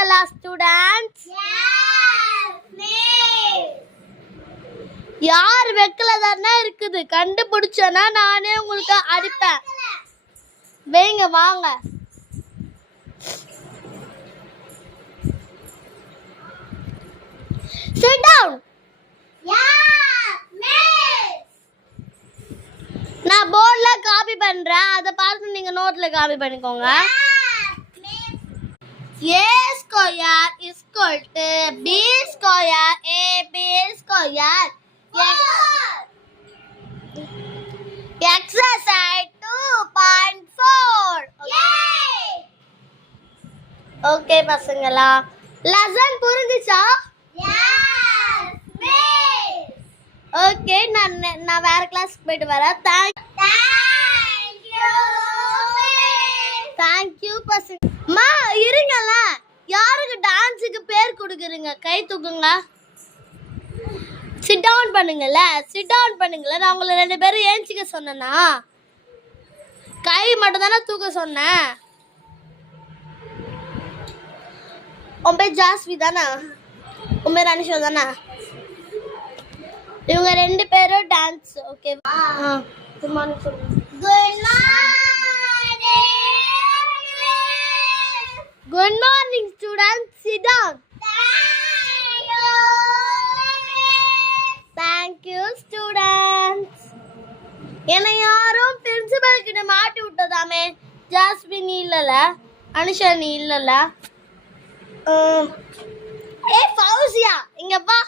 வைப்பீங்களா ஸ்டூடண்ட்ஸ்? யார் வைக்கல தானே இருக்குது, கண்டுபிடிச்சனா நானே உங்களுக்கு அடிப்பேன். வைங்க வாங்க. Sit down. நான் போர்ட்ல காப்பி பண்றேன், அதை பார்த்து நீங்க நோட்ல காப்பி பண்ணிக்கோங்க. A square is equal to B square AB square exercise 2.4. Okay பசங்களா, லெசன் புரிஞ்சுச்சா? ஓகே, நான் வேற கிளாஸ்க்கு போயிட்டு வரேன். தேங்க்யூ பசங்க. மா இருங்கல, யாருக்கு டான்ஸுக்கு பேர் கொடுக்குறீங்க? கை தூக்குங்க. சிட் டவுன் பண்ணுங்கல்ல, சிட் டவுன் பண்ணுங்கல்ல. நான் உங்களை 2 பேரும் ஏஞ்சிக்க சொன்னேன்னா? கை மட்டும் தானே தூக்க சொன்னேன். உன் பேர் ஜாஸ்வி தானே? உன் பேர் அனிஷா தானே? இவங்க 2 பேரும் டான்ஸ். ஓகே, குட் மார்னிங் சொல்லுங்க. Good morning. Good morning students, sit down. Thank you students. என்னை யாரும் பிரின்சிபல் கிட்ட மாட்டி விட்டதாமே. ஜாஸ்மி நீ இல்லல, அனிஷா நீ இல்லல. ஏ ஃபௌசியா இங்க வா.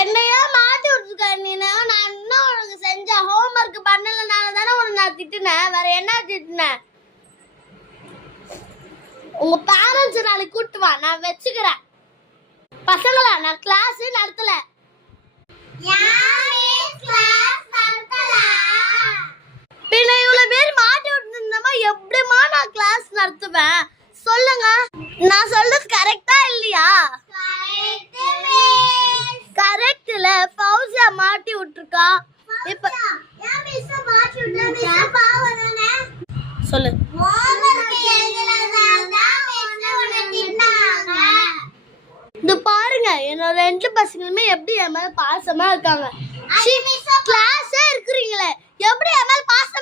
என்னையா மாட்டி விட்டுருக்க நீ. நான் என்ன உனக்கு செஞ்ச ஹோம்ஒர்க் பண்ணலனால தானே உனக்கு நான் திட்டினேன். வேற என்ன திட்டினேன்? உங்க பேரண்ட்ஸ் நாளைக்கு கூட்டு வா, நான் வச்சுக்கிறேன். பசங்களா, நான் கிளாஸ் நடத்தல. பின்ன இவ்வளவு பேர் மாட்டி விட்டுருந்தமா எப்படிமா நான் கிளாஸ் நடத்துவேன்? சொல்லுங்க, நான் சொல்றது கரெக்டா இல்லையா? கரெக்ட் இல்ல, ஃபௌசியா மாட்டி விட்டுருக்கா. இப்ப சொல்லு. இது பாருங்க, என்னோட 2 பசங்களுமே எப்படி என் மேல பாசமா இருக்காங்க. கிளாஸே இருக்கிறீங்களே, எப்படி என் மேல பாசமா